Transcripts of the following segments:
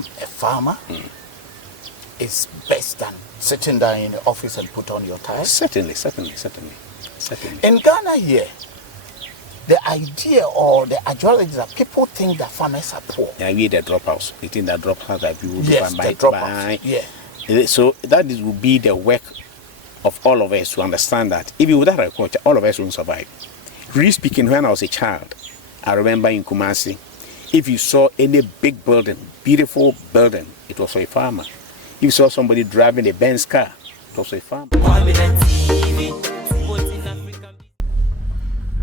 become a farmer is best than sitting down in the office and put on your tie? Certainly. In Ghana here, the idea or the ideology that people think that farmers are poor. Yeah, we the dropouts. We think that dropouts that people yes, buy. The dropouts. Yeah. So that will be the work of all of us to understand that even without agriculture, all of us won't survive. Really speaking, when I was a child, I remember in Kumasi, if you saw any big building, beautiful building, it was for a farmer. If you saw somebody driving a Benz car, it was for a farmer.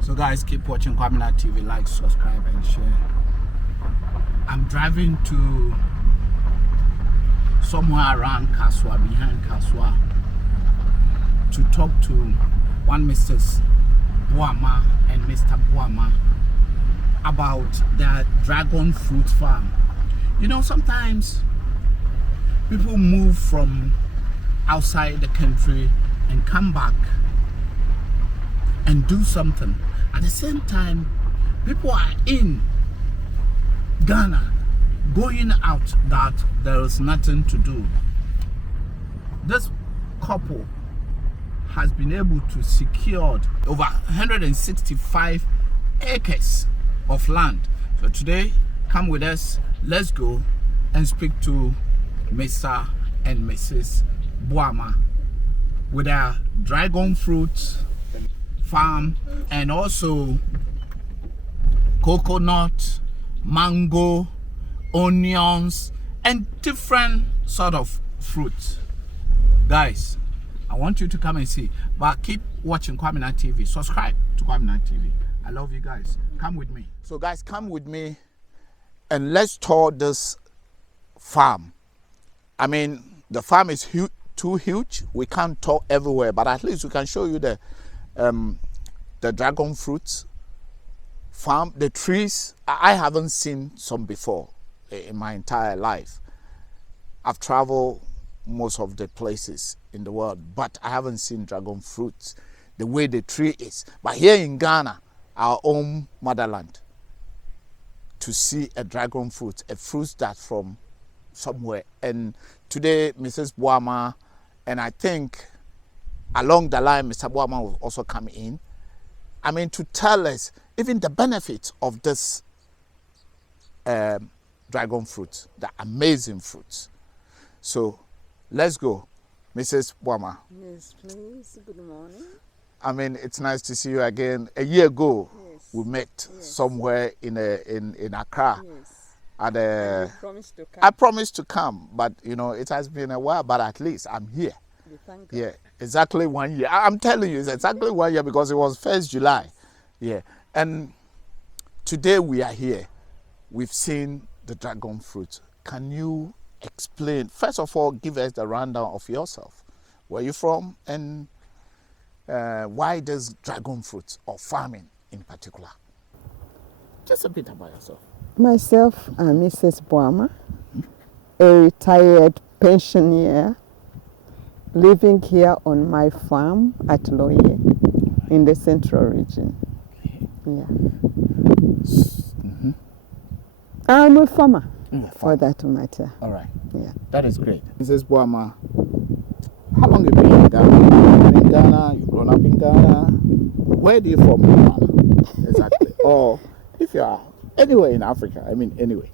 So guys, keep watching Kwamina TV, like, subscribe and share. I'm driving to somewhere around Kaswa, behind Kaswa, to talk to one Mrs. Boama and Mr. Boama about their dragon fruit farm. You know, sometimes people move from outside the country and come back and do something. At the same time, people are in Ghana going out that there is nothing to do. This couple has been able to secure over 165 acres of land. So today, come with us, let's go and speak to Mr. and Mrs. Boama with their dragon fruit farm and also coconut, mango, onions and different sort of fruits. Guys, I want you to come and see, but keep watching Kwamina TV. Subscribe to Kwamina TV. I love you guys. Come with me. So guys, come with me and let's tour this farm. I mean, the farm is too huge. We can't tour everywhere, but at least we can show you the dragon fruits farm, the trees. I haven't seen some before in my entire life. I've traveled most of the places in the world, but I haven't seen dragon fruits the way the tree is. But here in Ghana, our own motherland, to see a dragon fruit, a fruit that's from somewhere. And today, Mrs. Boama, and I think along the line, Mr. Boama will also come in. I mean, to tell us even the benefits of this dragon fruit, the amazing fruits. So let's go, Mrs. Boama. Yes, please. Good morning. I mean, it's nice to see you again. A year ago, yes. We met somewhere in Accra. Yes. At promised to come. I promised to come, but you know, it has been a while. But at least I'm here. Thank God. Yeah, exactly 1 year. I'm telling you, it's exactly 1 year because it was 1st July. Yeah, and today we are here. We've seen the dragon fruit. Can you explain, first of all, give us the rundown of yourself? Where you from and why does dragon fruit or farming in particular? Just a bit about yourself. Myself, I'm Mrs. Boama, a retired pensioner, living here on my farm at Loye in the central region. Yeah. Mm-hmm. I'm a farmer, for that matter. All right. Yeah. That is great. Mrs. Boama, how long have you been in Ghana? You've been in Ghana, you've grown up in Ghana. Where do you from in Ghana? Exactly. Or if you are anywhere in Africa, I mean anyway.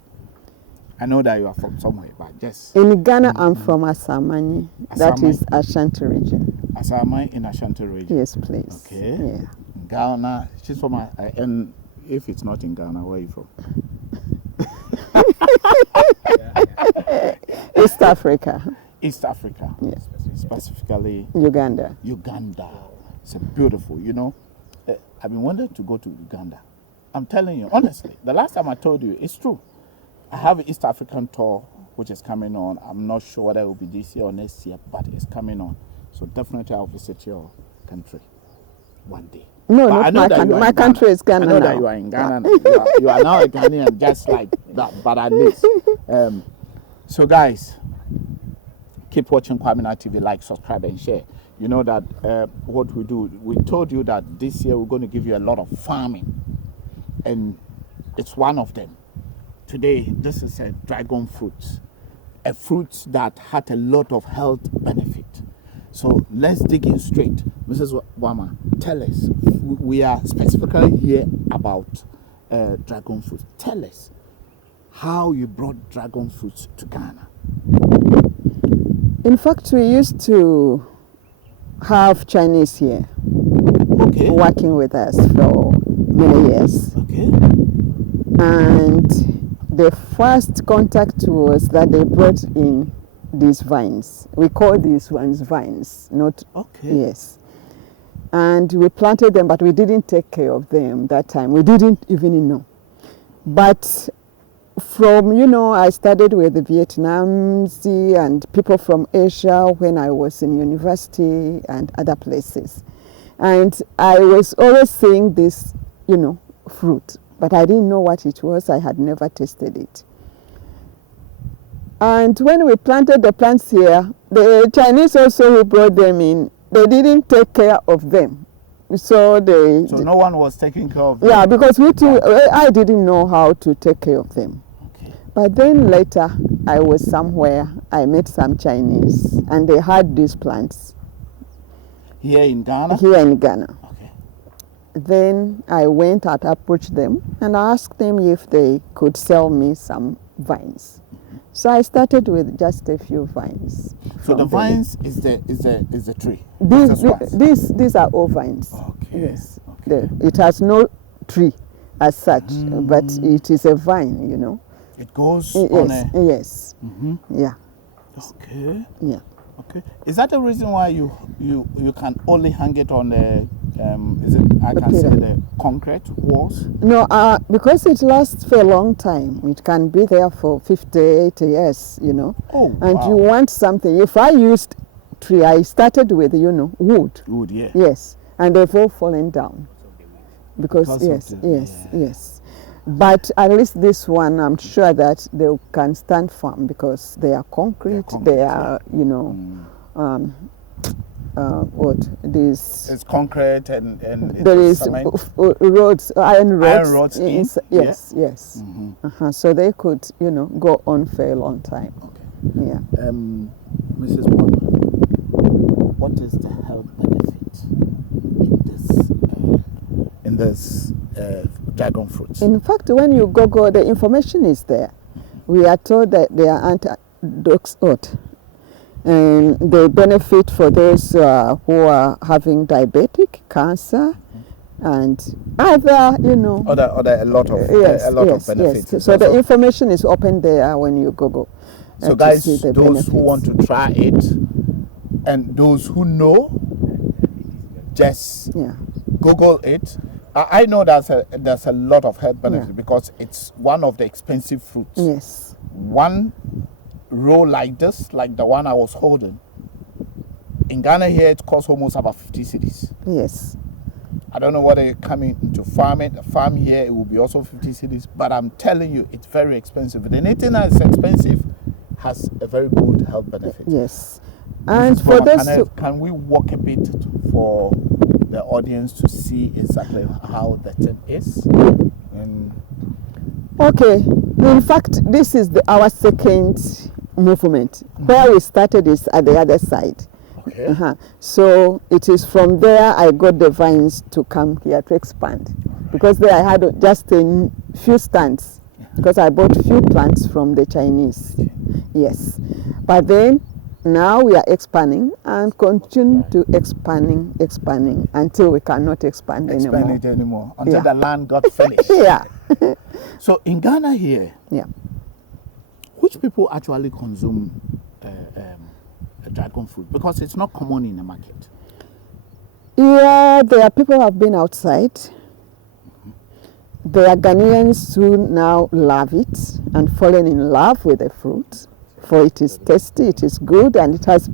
I know that you are from somewhere, but just... In Ghana, I'm from Asamani. That is Ashanti region. Asamani in Ashanti region? Yes, please. Okay. Yeah. Ghana, she's from... and if it's not in Ghana, where are you from? East Africa. East Africa. Yes. Specifically... Uganda. Uganda. It's beautiful, you know. I've been wanting to go to Uganda. I'm telling you, honestly, the last time I told you, it's true. I have an East African tour which is coming on. I'm not sure whether it will be this year or next year, but it's coming on. So definitely I'll visit your country one day. No, but not my country. My country is Ghana. I know now. that you are in Ghana. You are now a Ghanaian just like that, but at least. So guys, keep watching Kwamina TV, like, subscribe and share. You know that what we do, we told you that this year we're going to give you a lot of farming. And it's one of them. Today, this is a dragon fruit. a fruit that had a lot of health benefit. So let's dig in straight. Mrs. Wama, tell us, we are specifically here about dragon fruit. Tell us how you brought dragon fruit to Ghana. In fact, we used to have Chinese here working with us for many years. Okay. And the first contact was that they brought in these vines. We call these ones vines, not yes. And we planted them, but we didn't take care of them that time. We didn't even know. But from, I studied with the Vietnamese and people from Asia when I was in university and other places. And I was always seeing this, fruit, but I didn't know what it was. I had never tasted it. And when we planted the plants here, the Chinese also who brought them in, they didn't take care of them. So no one was taking care of them? Yeah, because I didn't know how to take care of them. Okay. But then later, I was somewhere, I met some Chinese, and they had these plants. Here in Ghana? Here in Ghana. Okay. Then I went and approached them and asked them if they could sell me some vines. So I started with just a few vines. So the vines is the tree? These are all vines. Okay. Yes. Okay. It has no tree as such, but it is a vine, It goes on a... Yes. Yeah. Okay. Yeah. Okay. Is that the reason why you can only hang it on the the concrete walls? No, because it lasts for a long time. It can be there for 50, 80 years, Oh, and wow. you want something. If I used tree, I started with, wood. Wood, yeah. Yes, and they've all fallen down. Because yes. But at least this one, I'm sure that they can stand firm because they are concrete. They are, It's concrete and there is roads, iron rods. Iron rods yes. So they could, go on for a long time. Okay. Yeah. Mrs. Wama, what is the health benefit in this dragon fruits? In fact, when you Google, the information is there. We are told that they are antioxidant. And they benefit for those who are having diabetic, cancer, and other, a lot of benefits. Yes. So the information is open there when you Google. So guys, those who want to try it, and those who know, just Google it. I know there's a lot of health benefits because it's one of the expensive fruits. Yes. One roll like this, like the one I was holding, in Ghana here it costs almost about 50 cedis. Yes. I don't know whether you're coming into farming. A farm here, it will be also 50 cedis, but I'm telling you, it's very expensive. And anything that's expensive has a very good health benefit. Yes. And for those can we walk a bit for the audience to see exactly how the thing is? Okay. In fact, this is our second movement. Where we started is at the other side. Okay. So it is from there I got the vines to come here to expand. Because there I had just a few stands. Because I bought few plants from the Chinese. Yes. But then now we are expanding and continue to expanding until we cannot expand anymore. Until the land got finished. Yeah. So in Ghana here, which people actually consume dragon fruit? Because it's not common in the market. Yeah, there are people who have been outside. There are Ghanaians who now love it and fallen in love with the fruit. For it is tasty, it is good, and it has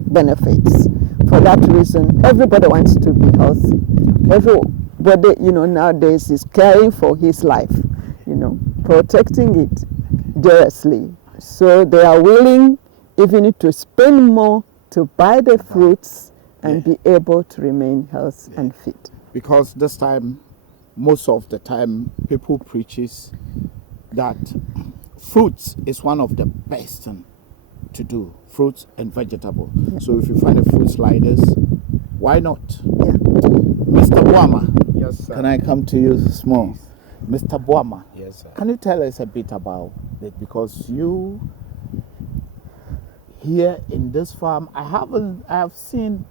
benefits. For that reason, everybody wants to be healthy. Everybody, nowadays is caring for his life, protecting it jealously. So they are willing even to spend more to buy the fruits and be able to remain healthy and fit. Because this time, most of the time, people preaches that fruits is one of the best thing to do. Fruits and vegetable. So if you find a fruit sliders, why not? Yeah. Mr. Boama, Yes, sir. can I come to you small? Mr. Boama, Yes, sir. can you tell us a bit about it? Because you here in this farm, I have seen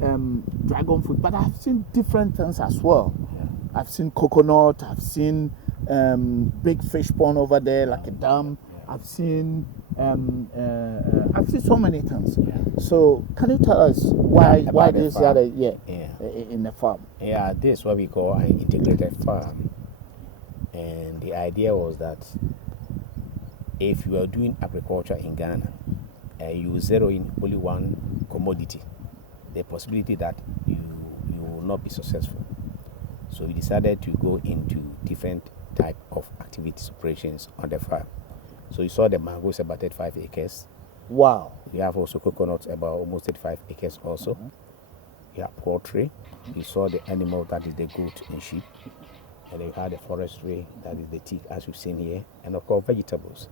dragon fruit, but I've seen different things as well. Yeah. I've seen coconut, I've seen big fish pond over there, like a dam. I've seen so many things. Yeah. So can you tell us why About the this farm. other in the farm? Yeah, this is what we call an integrated farm. And the idea was that if you are doing agriculture in Ghana and you zero in only one commodity, the possibility that you will not be successful. So we decided to go into different type of activities, operations on the farm. So you saw the mangoes about 35 acres. Wow. We have also coconuts about almost 35 acres also. You have poultry. You saw the animal, that is the goat and sheep. And then you have the forestry, that is the teak, as you've seen here. And of course, vegetables.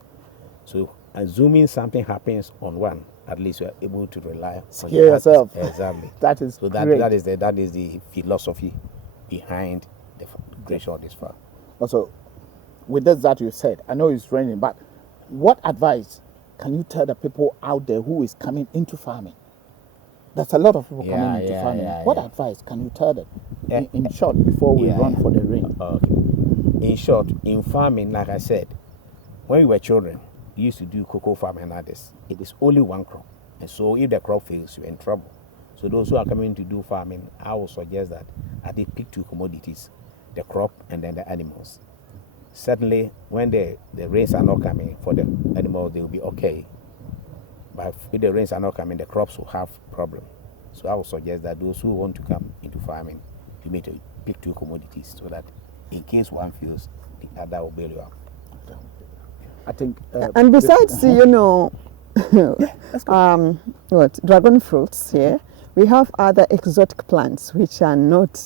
So assuming something happens on one, at least you are able to rely on Secure yourself. Exactly. That is so great. that is the philosophy behind the creation of this farm. Also, with this that you said, I know it's raining, but what advice can you tell the people out there who is coming into farming? There's a lot of people coming into farming. What advice can you tell them in short before we run for the rain? Okay. In short, in farming, like I said, when we were children, we used to do cocoa farm and others. It is only one crop. And so if the crop fails, you're in trouble. So those who are coming to do farming, I would suggest that I did pick two commodities, the crop and then the animals. Certainly, when the rains are not coming for the animals, they will be okay. But if the rains are not coming, the crops will have problem. So I would suggest that those who want to come into farming, you need to pick two commodities so that in case one fails, the other will bail you out. I think. And besides, dragon fruits here, we have other exotic plants which are not,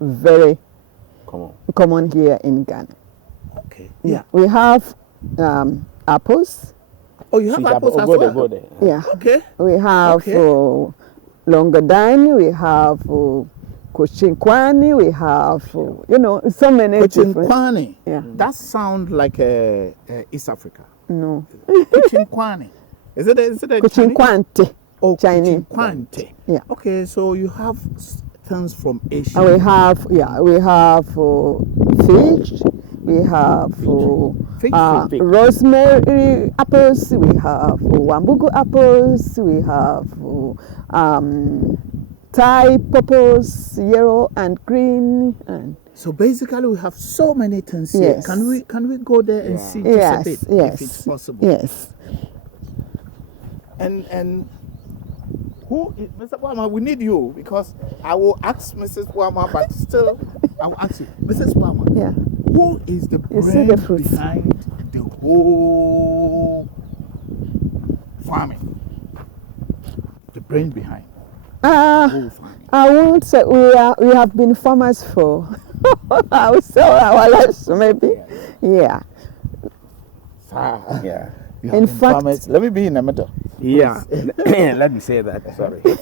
very common here in Ghana. Okay. Yeah. We have apples. Oh, you have apples as well? Yeah. Okay. We have longadine, we have kuchinkwani, we have, so many Kuchinkwani. Yeah. That sounds like East Africa. No. Kuchinkwani. Is it a Kuchinkwante. Oh, Chinese. Kuchinkwante. Yeah. Okay, so you have things from Asia. And we have fish, we have rosemary apples, we have wambugu apples, we have Thai purples, yellow and green. And so basically, we have so many things here. Yes. Can we go there and see just a bit, if it's possible? Yes. And who is Mr. Boama? We need you, because I will ask Mrs. Boama, but still I will ask you, Mrs. Boama. Yeah. Who is the brain behind the whole farming? The brain behind. Whole farming. I won't say we have been farmers for I would say our lives, maybe. Yeah. Yeah. In fact, farmers. Let me be in the middle. Yeah, let me say that. Sorry. We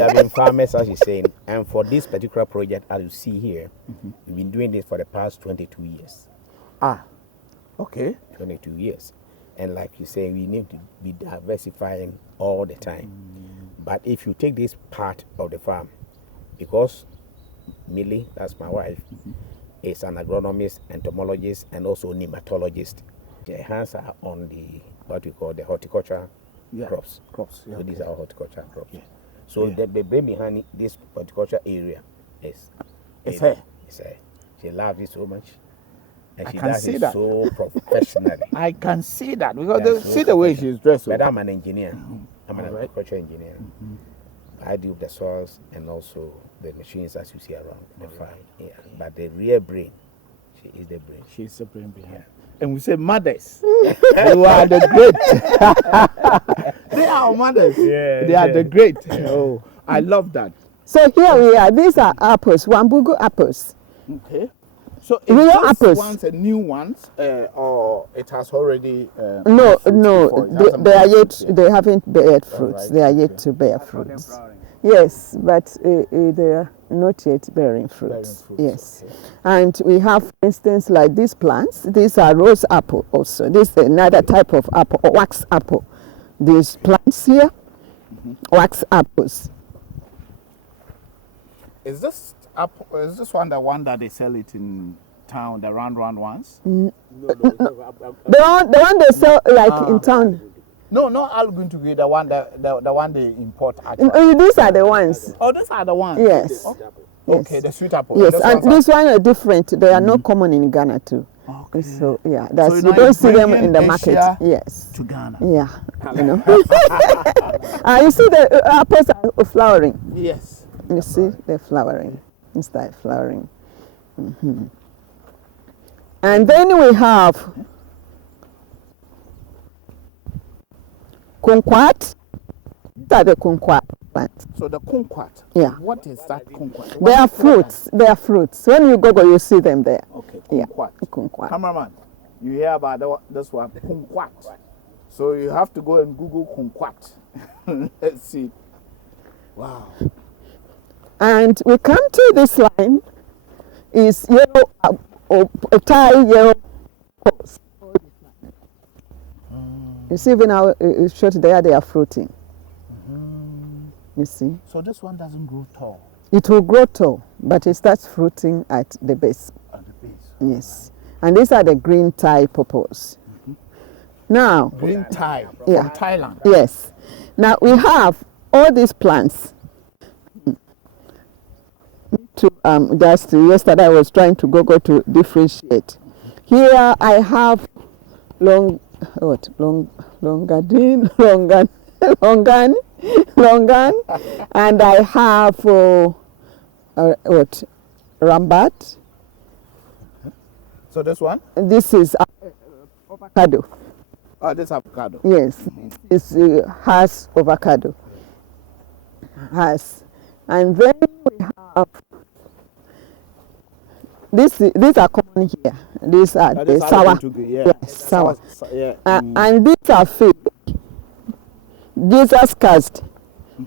have been farmers, as you're saying, and for this particular project, as you see here, we've been doing this for the past 22 years. Ah, okay. 22 years. And like you say, we need to be diversifying all the time. But if you take this part of the farm, because Millie, that's my wife, is an agronomist, entomologist, and also nematologist. Their hands are on the, what we call the horticulture crops. Yeah, so these are horticulture crops. Yeah. So the brain behind this horticulture area is her. It's her. She loves it so much. And I she can does see it that. so professionally. I can see that, because see the way she's dressed. But I'm an engineer. I'm an agriculture engineer. I deal with the soils and also the machines as you see around the farm. Yeah. But the real brain, she is the brain. She's the brain behind. Yeah. And we say mothers. You are the great. They are our mothers. Yeah, they are the great. Oh, I love that. So here we are. These are apples, wambugu apples. Okay. So Real it's just apples. ones and new ones, or or it has already No, fruit no, before? It hasn't they are borne yet. fruit yet? They haven't bared fruits. right, They are yet okay. to bear fruits. Yes, but they are not yet bearing fruits. fruits, Yes, okay. and we have, for instance, like these plants. These are rose apple. Also, this is another type of apple, or wax apple. These plants here, wax apples. Is this apple? Is this one the one that they sell it in town? The round ones? The one they sell like in town. No, not Alguntugui, the one they import actually. These are the ones. Oh, these are the ones. Yes. Okay, Yes. the sweet apple. Yes, These and ones are- this one are different. They are not common in Ghana too. Okay. So yeah, that's So now you don't see them bringing in the market. Asia Yes. to Ghana. Yeah. You know. You see the apples are flowering. Yes. You see they're flowering. It's like flowering. And then we have kumquat. These are the kumquat plants. So the kumquat. Yeah. What is that kumquat? They are fruits. They are fruits. When you Google, you see them there. Okay, Yeah. kumquat. Kumquat. Cameraman, you hear about this one, kumquat. So you have to go and Google kumquat. Let's see. Wow. And we come to this line is yellow, Thai yellow poles. You see, even now it's short there, they are fruiting. You see, So this one doesn't grow tall it will grow tall, but it starts fruiting at the base. at the base. Yes, and these are the green Thai purples. Now, Green Thai Yeah. from Thailand. yes, now we have all these plants. Just yesterday I was trying to go to differentiate. Here I have longan, and I have rambat. So this one? This is avocado. Oh, this avocado. Yes, it's has avocado. Has, and then we have these are common here. These are That the is sour. yeah. Yes, sour. Yeah. And these are fake. Jesus cast.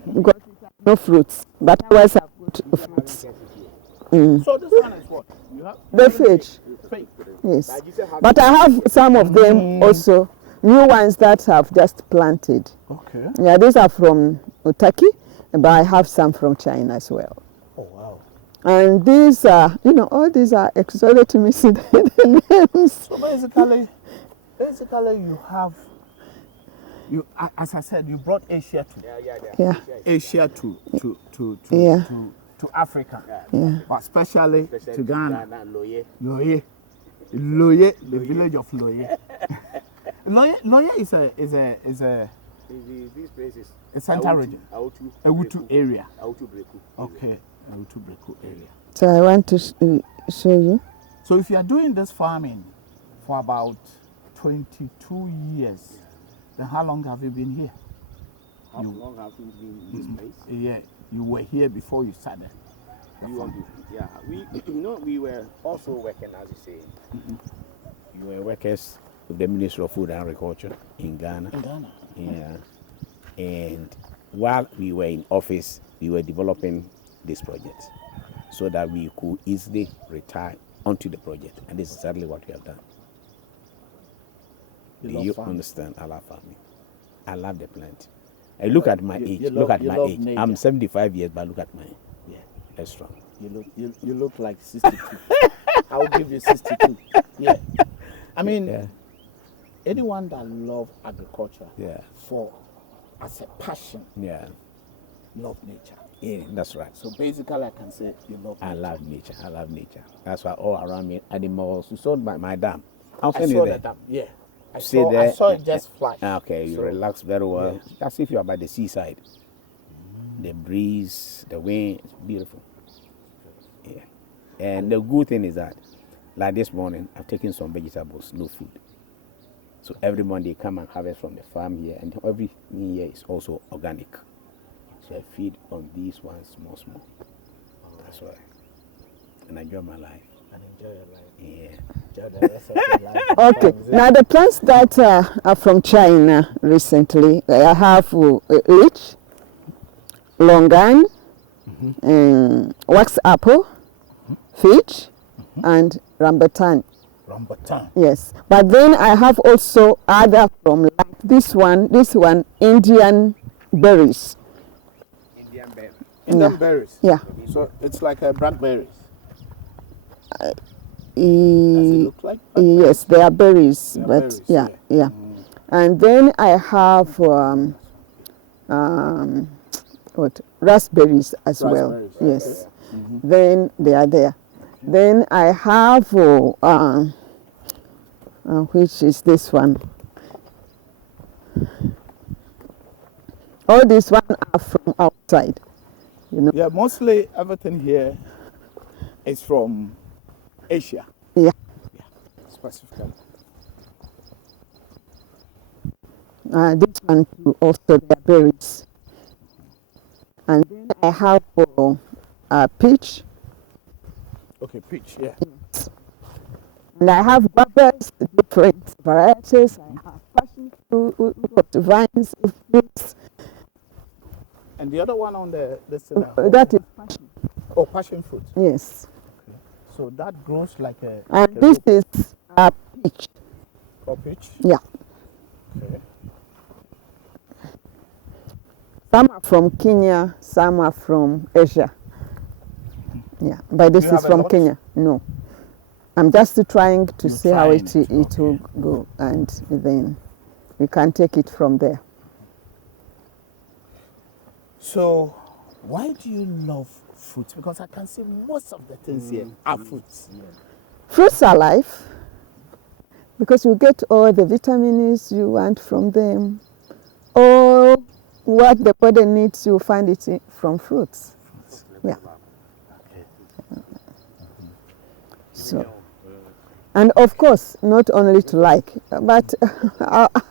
Because it has no fruits, but ours have good fruits. So this one is what? You have The fish. fake. Yes. But I have some of them also, new ones that have just planted. Okay. Yeah, these are from Turkey, but I have some from China as well. Oh wow. And these are, all these are exotic to me, see the names. So basically you have as I said, you brought Asia to Yeah, Asia to Yeah. to Africa. yeah. But especially to Ghana. Loye. Loye, the village of Loye. Loye is a These places. a central region. Awutu area. Autu Breku. Okay. Awutu Breku area. So I want to show you. So if you are doing this farming for about 22 years, then how long have you been here? How long have you been in this place? Yeah, you were here before you started. We were also working, as you say. We were workers with the Ministry of Food and Agriculture in Ghana. In Ghana. Yeah. And while we were in office, we were developing this project so that we could easily retire onto the project. And this is exactly what we have done. Do you understand? I love farming. I love the plant. I look at my age. Look at my age. nature. I'm 75 years, but look at my Yeah. that's strong. You look like 62. I'll give you 62. Yeah. I mean, Yeah. anyone that loves agriculture Yeah. as a passion, Yeah. love nature. Yeah, that's right. So basically, I can say you love. I love nature. I love nature. That's why all around me, animals. You saw my dam. I'll I send saw you the there. dam. Yeah. I See saw there? it just flash. Okay, you So, relax very well. yeah. As if you are by the seaside. The breeze, the wind, it's beautiful. Yeah. And the good thing is that, like this morning, I've taken some vegetables, no food. So every morning they come and harvest from the farm here, and every year is also organic. So I feed on these ones small. That's why. And I enjoy my life. And enjoy your life. Yeah. Enjoy the rest of your life. Okay, now the plants that are from China recently, I have leech, longan, wax apple, peach, and rambutan. Rambutan. Yes, but then I have also other from like this one, Indian berries. Indian berry. Indian berries. Yeah. So it's like a blackberries. Does it look like blackberries? Yes, they are berries, They are but berries, yeah, yeah. yeah. And then I have what raspberries as well. Raspberries, Yes. Then they are there. Then I have which is this one. All these one are from outside. You know. Yeah, mostly everything here is from Asia. Yeah. Yeah, specifically. This one too, also they are berries. And then I have peach. Okay, peach, yeah. And I have guavas, different varieties. I have passion fruit, vines, fruits. And the other one on the That is passion. oh, passion fruit. Yes. So that grows like a And this is peach. or peach. Yeah. Okay. Some are from Kenya, some are from Asia. Yeah, but this Do you is have a from lot? Kenya. No. I'm just trying to You're see how trying it it, will go, and then we can take it from there. So why do you love fruits? Because I can see most of the things here are fruits. Fruits are life because you get all the vitamins you want from them. All what the body needs, you find it from fruits. Yeah. So, and of course, not only to like, but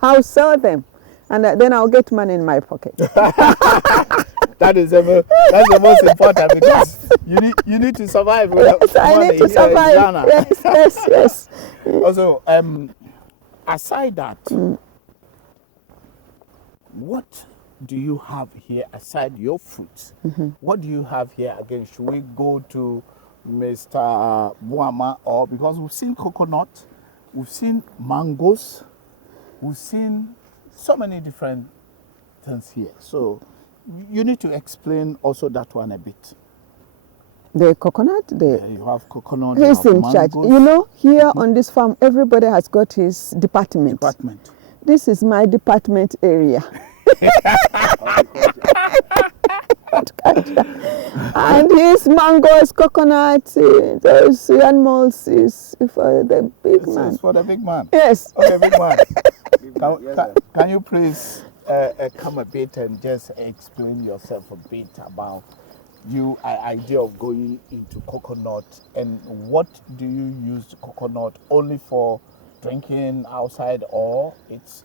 I'll sell them, and then I'll get money in my pocket. That's the most important because you need to survive. Yes, I need to survive. Yes. Also, aside that, what do you have here aside your fruits? What do you have here again? Should we go to Mr. Buama, or because we've seen coconut, we've seen mangoes, we've seen so many different things here. So you need to explain also that one a bit. The coconut, You have coconut. he's you have in charge. mangoes. You know, here on this farm, everybody has got his department. This is my department area. And his mangoes, coconut, those animals is for the big man. It's for the big man. Yes. Okay, big man. Can you please come a bit and just explain yourself a bit about your idea of going into coconut, and what do you use coconut only for drinking outside, or it's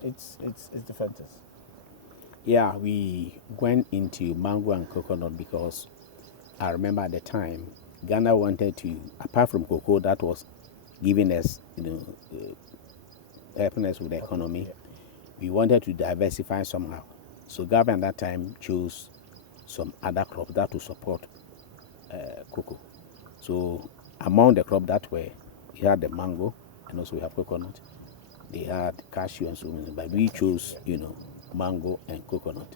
different things? Yeah, we went into mango and coconut because I remember at the time Ghana wanted to, apart from cocoa that was giving us, helping us with the economy, we wanted to diversify somehow. So government at that time chose some other crops that would support cocoa. So among the crops that were, we had the mango, and also we have coconut. They had cashew and so on, but we chose, mango and coconut.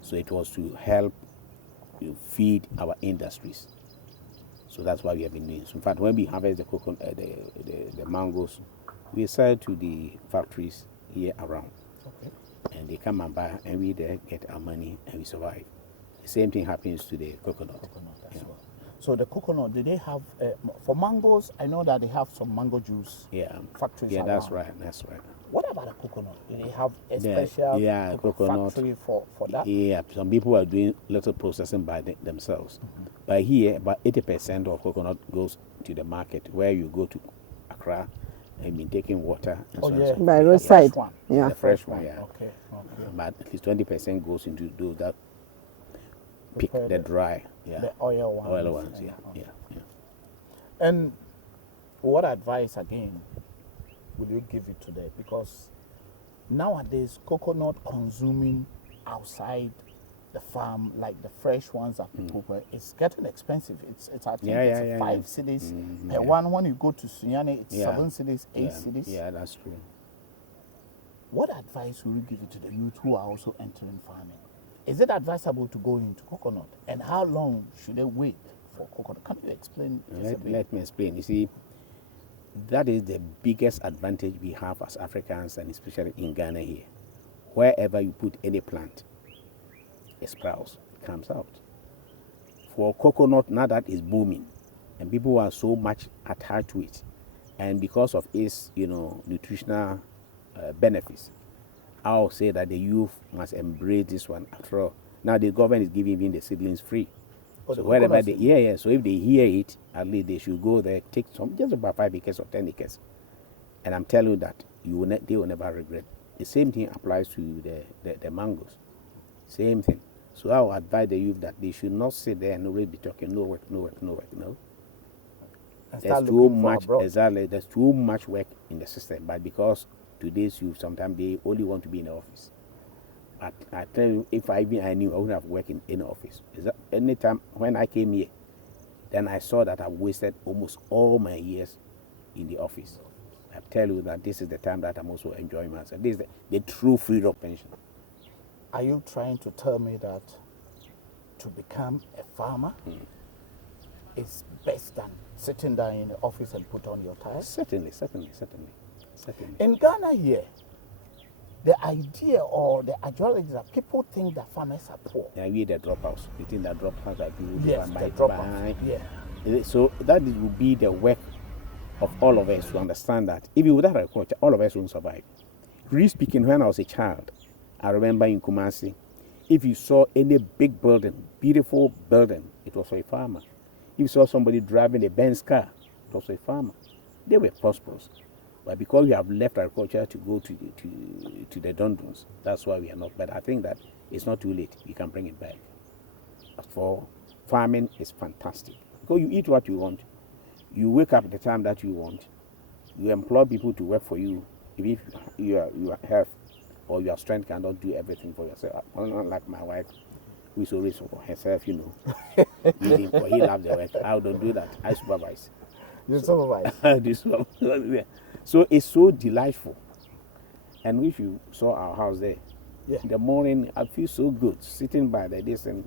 So it was to help feed our industries. So that's why we have been doing. So in fact, when we harvest the coconut, the mangoes, we sell to the factories here around. Okay. And they come and buy, and we there get our money and we survive. The same thing happens to the coconut. As well. So the coconut, do they have for mangoes? I know that they have some mango juice. Factories. Yeah, around. that's right. What about the coconut? Do they have a special coconut factory for that? Yeah, some people are doing little processing by themselves. But here, about 80% of coconut goes to the market, where you go to Accra and be taking water. And so on. By roadside. The fresh one, yeah. Okay. But at least 20% goes into those that pick the dry. Yeah. The oil ones. Yeah. And what advice again will you give it to them? Because nowadays, coconut consuming outside the farm, like the fresh ones that people buy, it's getting expensive. It's I think it's 5 cities per one. When you go to Sunyani, it's 7 cities, 8 cities. Yeah, that's true. What advice will you give it to the youth who are also entering farming? Is it advisable to go into coconut? And how long should they wait for coconut? Can you explain this a bit? Let me explain. You see, that is the biggest advantage we have as Africans, and especially in Ghana here. Wherever you put any plant, it sprouts, it comes out. For coconut, now that is booming, and people are so much attached to it, and because of its, nutritional benefits, I'll say that the youth must embrace this one. After all, now the government is giving even the seedlings free. So wherever they, so if they hear it, at least they should go there, take some, just about 5 acres or 10 acres. And I'm telling you that they will never regret. The same thing applies to the mangoes. Same thing. So I will advise the youth that they should not sit there and always be talking, no work, no work, no work, no. There's too much, exactly, there's too much work in the system. But because today's youth, sometimes they only want to be in the office. I tell you, if I knew, I wouldn't have worked in any office. Anytime when I came here, then I saw that I wasted almost all my years in the office. I tell you that this is the time that I'm also enjoying myself. This is the true freedom pension. Are you trying to tell me that to become a farmer is best than sitting down in the office and put on your tie? Certainly. In Ghana here, the idea or the ideology is that people think that farmers are poor. Yeah, we the dropouts. You think that dropouts are people yes, the dropouts. Yeah. So that will be the work of all of us to understand that if you without agriculture, all of us won't survive. Really speaking, when I was a child, I remember in Kumasi, if you saw any big building, beautiful building, it was for a farmer. If you saw somebody driving a Benz car, it was for a farmer. They were prosperous. But because we have left agriculture to go to the dungeons, that's why we are not. But I think that it's not too late. We can bring it back. For farming, it's fantastic. Because you eat what you want. You wake up at the time that you want. You employ people to work for you. If your health or your strength cannot do everything for yourself. Unlike my wife, who is always for herself, he loves the work. I don't do that. I supervise. You supervise? So it's so delightful. And if you saw our house there, in the morning, I feel so good sitting by the this and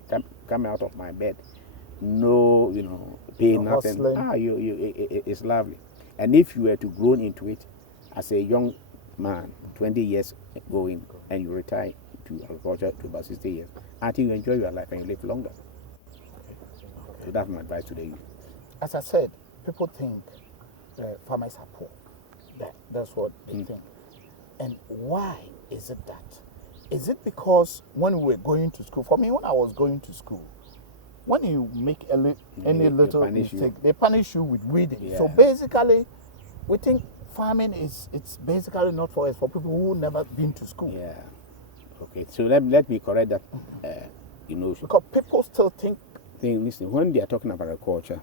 coming out of my bed. No, pay nothing. It's lovely. And if you were to grow into it as a young man, 20 years going, and you retire to agriculture to about 60 years, I think you enjoy your life and you live longer. So that's my advice to the youth. As I said, people think farmers are poor. That's what they think. And why is it that? Is it because when we were going to school, for me, when I was going to school, when you make any little mistake, they punish you with weeding. Yeah. So basically, we think farming it's basically not for us, for people who never been to school. Yeah. Okay. So let me correct that. Because people still think. Listen, when they are talking about agriculture,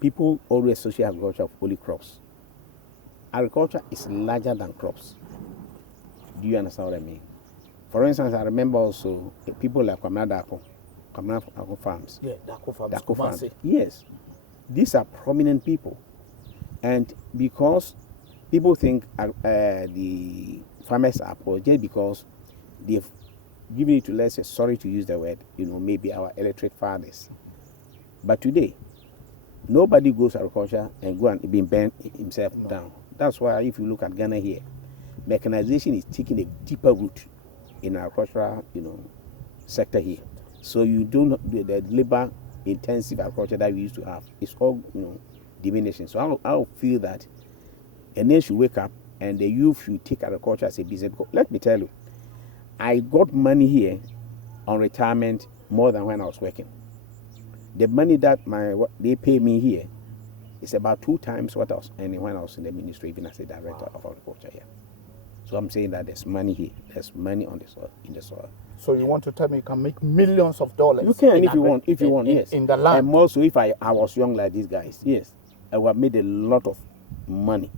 people always associate agriculture with only crops. Agriculture is larger than crops. Do you understand what I mean? For instance, I remember also people like Kwamina Dako farms. Yeah, Dako farms. Yes. These are prominent people. And because people think the farmers are poor just because they've given it to, let's say, sorry to use the word, maybe our electric fathers. But today, nobody goes to agriculture and go and be bent himself down. That's why if you look at Ghana here, mechanization is taking a deeper root in our agricultural, sector here. So you don't the labor intensive agriculture that we used to have. It's all diminishing. So I'll feel that a nation should wake up and the youth should take agriculture as a business. Because let me tell you, I got money here on retirement more than when I was working. The money that they pay me here is about 2 times what I was earning when I was in the ministry, even as a director of agriculture here. So I'm saying that there's money here. There's money on the soil, in the soil. So you want to tell me you can make millions of dollars? You can if you want, yes. In the land. And also if I was young like these guys, yes. I would have made a lot of money.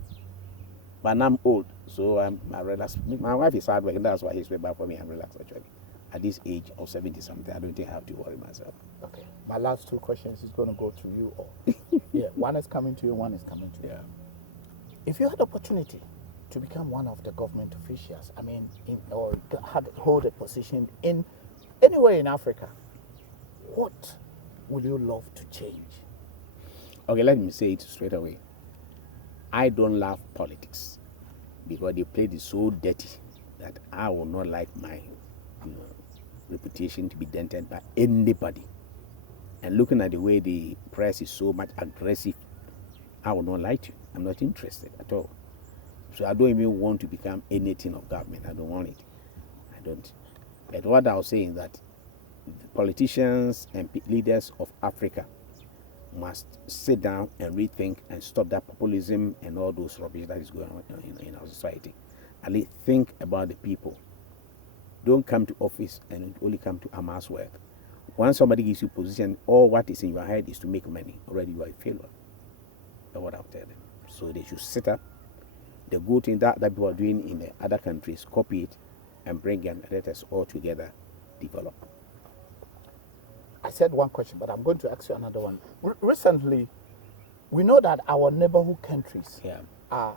But now I'm old, so I relax. My wife is hard working, that's why he's way back for me. I'm relaxed actually. At this age of 70 something, I don't think I have to worry myself. Okay. My last two questions is going to go to you all. Yeah, one is coming to you, one is coming to you. Yeah. If you had the opportunity to become one of the government officials, I mean, or hold a position in anywhere in Africa, what would you love to change? Okay, let me say it straight away. I don't love politics because they played it so dirty that I would not like my reputation to be dented by anybody. And looking at the way the press is so much aggressive, I will not like you. I'm not interested at all. So I don't even want to become anything of government. I don't want it. I don't. But what I was saying is that the politicians and leaders of Africa must sit down and rethink and stop that populism and all those rubbish that is going on in our society. At least think about the people. Don't come to office and only come to amass wealth. Once somebody gives you position, all what is in your head is to make money. Already you are a failure. That's what I'll tell them. So they should sit up. The good thing that people are doing in the other countries, copy it and bring them and let us all together develop. I said one question, but I'm going to ask you another one. Recently, we know that our neighborhood countries are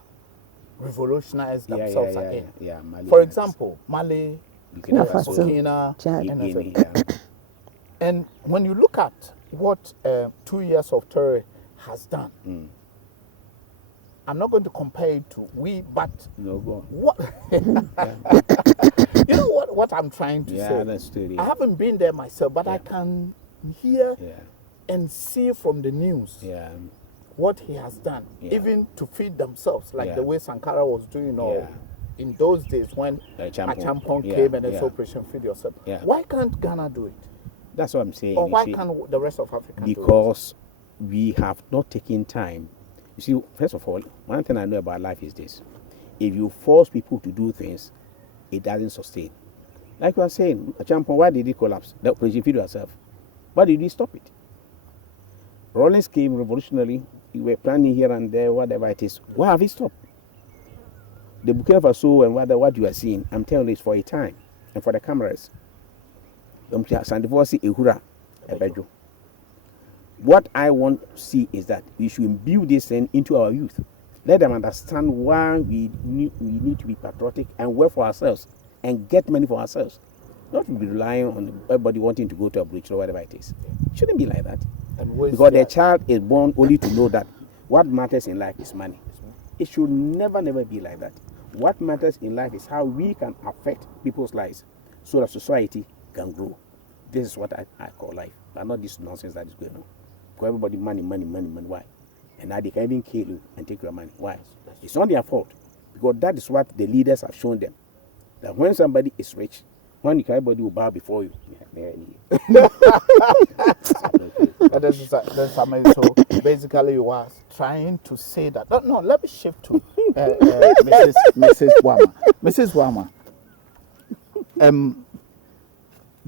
revolutionized themselves again. Mali, for example, Mali, Burkina Burkina, Chad. and and when you look at what 2 years of terror has done, I'm not going to compare it to but what you know what I'm trying to say. Understood, I haven't been there myself, but I can hear and see from the news what he has done, even to feed themselves, like the way Sankara was doing in those days when Achampong came and it's Operation Feed Yourself. Why can't Ghana do it? That's what I'm saying. Or why can't the rest of Africa do it? Because we have not taken time. You see, first of all, one thing I know about life is this. If you force people to do things, it doesn't sustain. Like you are saying, Achampong, why did it collapse? The Operation Feed Yourself. Why did we stop it? Rawlings came revolutionarily. We were planning here and there, whatever it is. Why have we stopped? The Burkina Faso and what you are seeing, I'm telling you, it's for a time and for the cameras. What I want to see is that we should imbue this thing into our youth. Let them understand why we need to be patriotic and work for ourselves and get money for ourselves. Not to be relying on everybody wanting to go to a bridge or whatever it is. It shouldn't be like that. Because the child is born only to know that what matters in life is money. It should never be like that. What matters in life is how we can affect people's lives so that society can grow. This is what I call life, but not this nonsense that is going on. Because everybody money. Why? And now they can even kill you and take your money. Why? It's not their fault. Because that is what the leaders have shown them. That when somebody is rich, when everybody will bow before you. That's amazing. So basically, you are trying to say that. No, let me shift to Mrs. Wama. Mrs. Wama,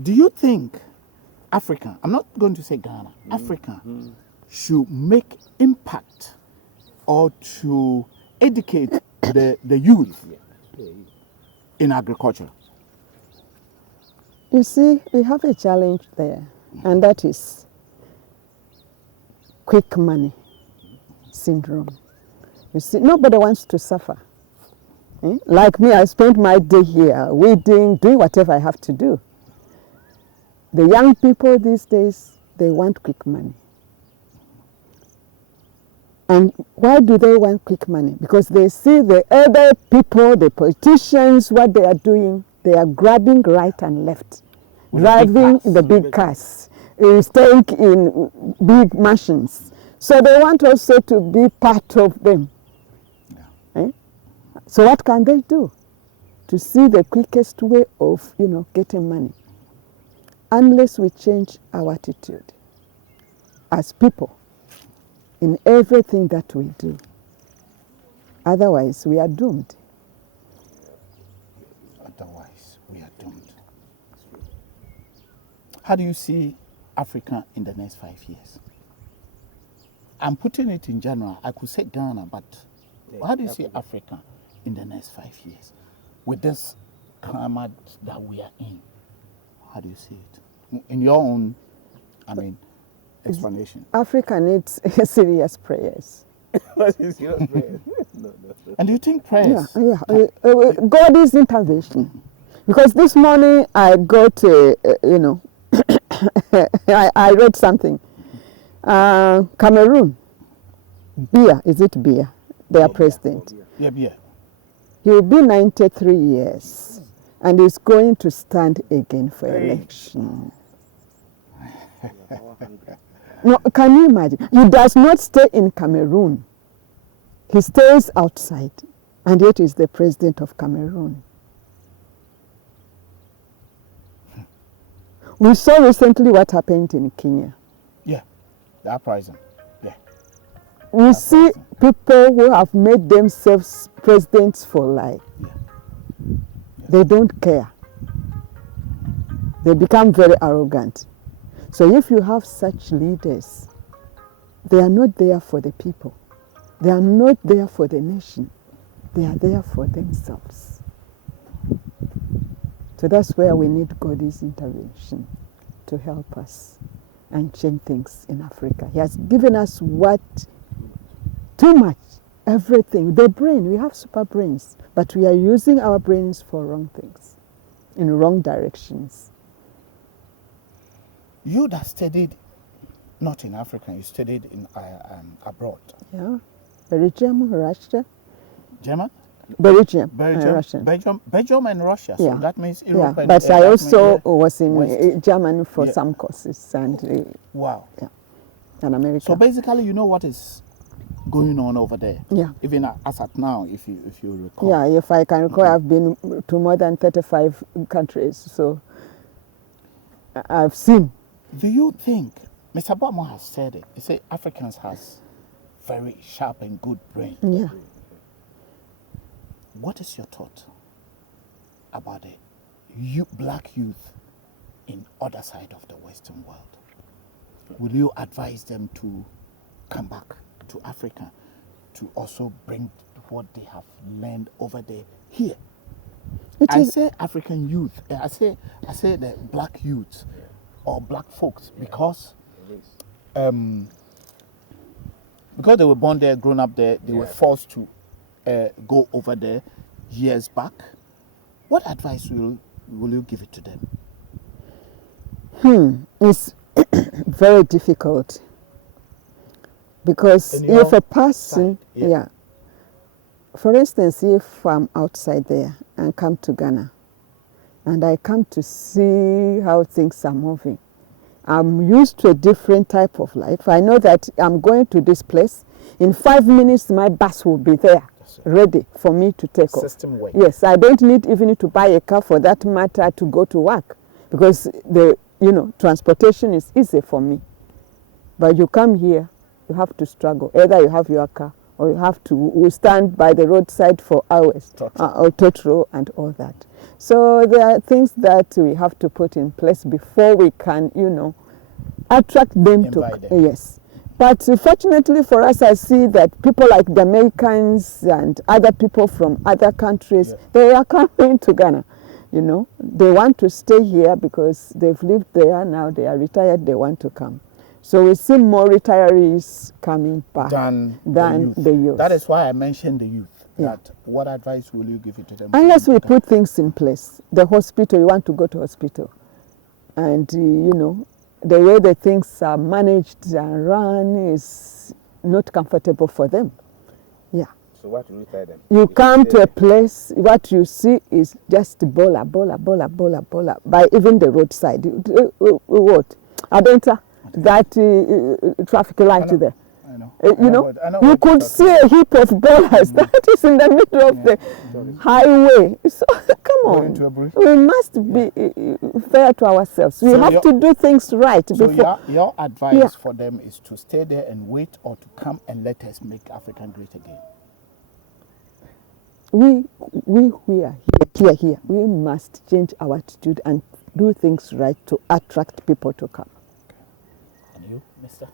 do you think Africa, I'm not going to say Ghana, Africa should make impact or to educate the youth in agriculture? You see, we have a challenge there, and that is quick money syndrome. You see, nobody wants to suffer. Like me, I spend my day here, weeding, doing whatever I have to do. The young people these days, they want quick money. And why do they want quick money? Because they see the other people, the politicians, what they are doing. They are grabbing right and left, driving the big cars, staying in big mansions. So they want also to be part of them. So what can they do to see the quickest way of, getting money? Unless we change our attitude as people in everything that we do. Otherwise, we are doomed. How do you see Africa in the next 5 years? I'm putting it in general. I could say Ghana, but how do you see Africa in the next 5 years with this climate that we are in? How do you see it in your own, explanation? Africa needs serious prayers. What is your prayer? No. And do you think prayers? God's intervention. Because this morning I got, I read something. Cameroon, Biya, their president. Yeah. He will be 93 years and is going to stand again for election. No, can you imagine? He does not stay in Cameroon. He stays outside, and yet is the president of Cameroon. We saw recently what happened in Kenya. Yeah, the uprising. Yeah. We see people who have made themselves presidents for life. Yeah. They don't care. They become very arrogant. So if you have such leaders, they are not there for the people. They are not there for the nation. They are there for themselves. So that's where we need God's intervention to help us and change things in Africa. He has given us too much, everything. The brain, we have super brains, but we are using our brains for wrong things, in wrong directions. You that studied not in Africa, you studied in abroad. Yeah, Belgium, Russia. German? Belgium, Russia. Belgium and Russia. So that means Europe. Yeah, but I also was in Germany for some courses and wow. Yeah, and America. So basically, you know what is going on over there. Yeah. Even as at now, if you recall. Yeah, if I can recall, I've been to more than 35 countries, so I've seen. Do you think, Mr. Bama has said it, he said Africans has very sharp and good brain. Yeah. What is your thought about the black youth in other side of the Western world? Will you advise them to come back to Africa to also bring what they have learned over there here? I say African youth. I say the black youth or black folks because they were born there, grown up there, they were forced to go over there years back. What advice will you give it to them? It's very difficult because if a person, for instance, if I'm outside there and come to Ghana and I come to see how things are moving, I'm used to a different type of life. I know that I'm going to this place. In 5 minutes, my bus will be there, ready for me to take off. System way. Yes, I don't need even to buy a car for that matter to go to work because the transportation is easy for me. But you come here, you have to struggle. Either you have your car or you have to stand by the roadside for hours or totro and all that. So there are things that we have to put in place before we can, attract them yes. But fortunately for us, I see that people like the Americans and other people from other countries, they are coming to Ghana. They want to stay here because they've lived there. Now they are retired. They want to come. So we see more retirees coming back than the youth. That is why I mentioned the youth. That what advice will you give it to them? Unless we put things in place. The hospital, you want to go to hospital. And, the way the things are managed and run is not comfortable for them. Yeah. So what do you tell them? You come to a place, what you see is just bola by even the roadside. What? Adenta, that traffic light there. I know. You could see a heap of bolas that is in the middle of the highway. So come on, we must be fair to ourselves. We have to do things right. So your advice for them is to stay there and wait, or to come and let us make Africa great again. We are here. We must change our attitude and do things right to attract people to come. And you, Mister?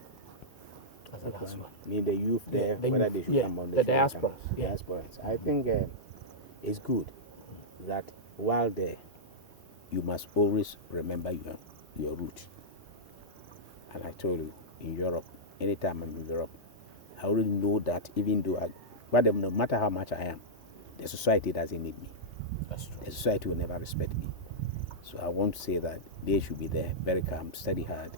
mean the youth there, whether youth, they should yeah, come on the should not come. diasporas, yeah. Diasporans. I think it's good that while there, you must always remember your roots. And I told you, in Europe, anytime I'm in Europe, I already know that even though but no matter how much I am, the society doesn't need me. That's true. The society will never respect me. So I want to say that they should be there, very calm, study hard,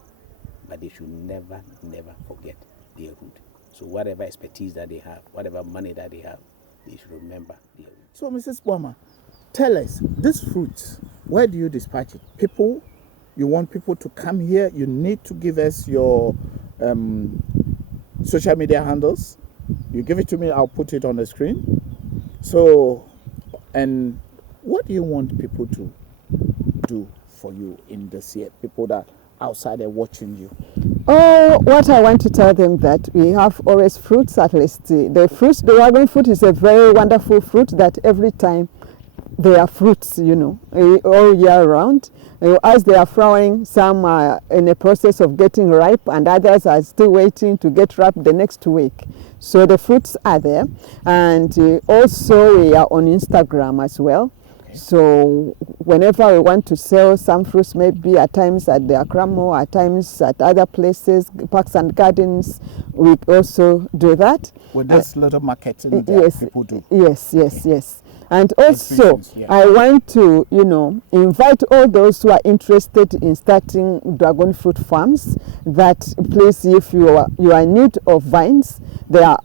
but they should never, never forget their root. So whatever expertise that they have, whatever money that they have, they should remember their root. So, Mrs. Boama, tell us, this fruit, where do you dispatch it? People, you want people to come here, you need to give us your social media handles. You give it to me, I'll put it on the screen. So, and what do you want people to do for you in this year? People that outside are watching you. Oh, what I want to tell them that we have always fruits at least. The dragon fruit is a very wonderful fruit that every time there are fruits, all year round. As they are flowering, some are in the process of getting ripe and others are still waiting to get ripe the next week. So the fruits are there. And also we are on Instagram as well. So whenever we want to sell some fruits, maybe at times at the Accra Mall, at times at other places, parks and gardens, we also do that. With this little marketing that yes, people do. Yes. And also, I want to, invite all those who are interested in starting dragon fruit farms, that please, if you are in need of vines, they are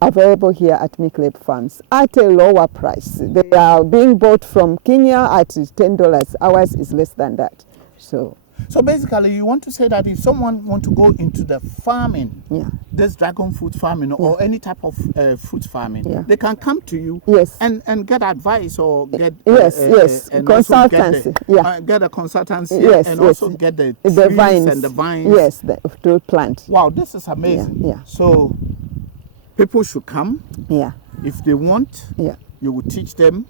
available here at Mikleb Farms at a lower price. They are being bought from Kenya at $10. Ours is less than that. So basically, you want to say that if someone want to go into the farming, this dragon fruit farming or any type of fruit farming, they can come to you and get advice or get consultancy. Get a consultancy and also get the trees vines and the vines. To plant. Wow, this is amazing. So people should come. If they want, you will teach them.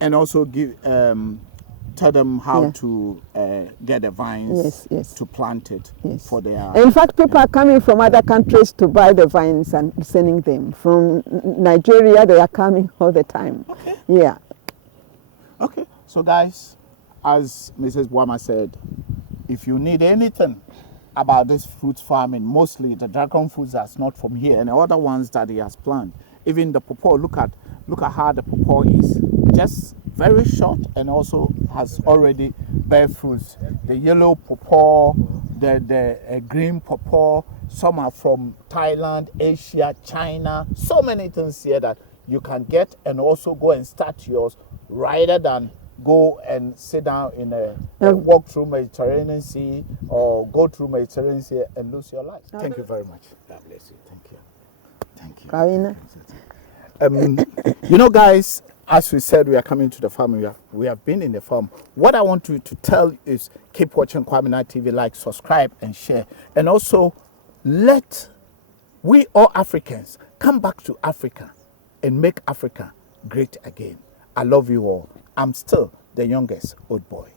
And also give tell them how to get the vines to plant it for their... In fact, people are coming from other countries to buy the vines and sending them. From Nigeria, they are coming all the time. Okay. So guys, as Mrs. Boama said, if you need anything about this fruit farming, mostly the dragon fruits that's not from here and the other ones that he has planted, even the pawpaw, look at how the pawpaw is. Just very short and also has already bear fruits. The yellow pawpaw, the green pawpaw, some are from Thailand, Asia, China, so many things here that you can get and also go and start yours rather than go and sit down in walk through Mediterranean Sea or go through Mediterranean Sea and lose your life. Thank you very much. God bless you. Thank you. Guys, as we said, we are coming to the farm. We have been in the farm. What I want you to tell is keep watching Kwamina TV, like, subscribe, and share. And also, let we all Africans come back to Africa and make Africa great again. I love you all. I'm still the youngest old boy.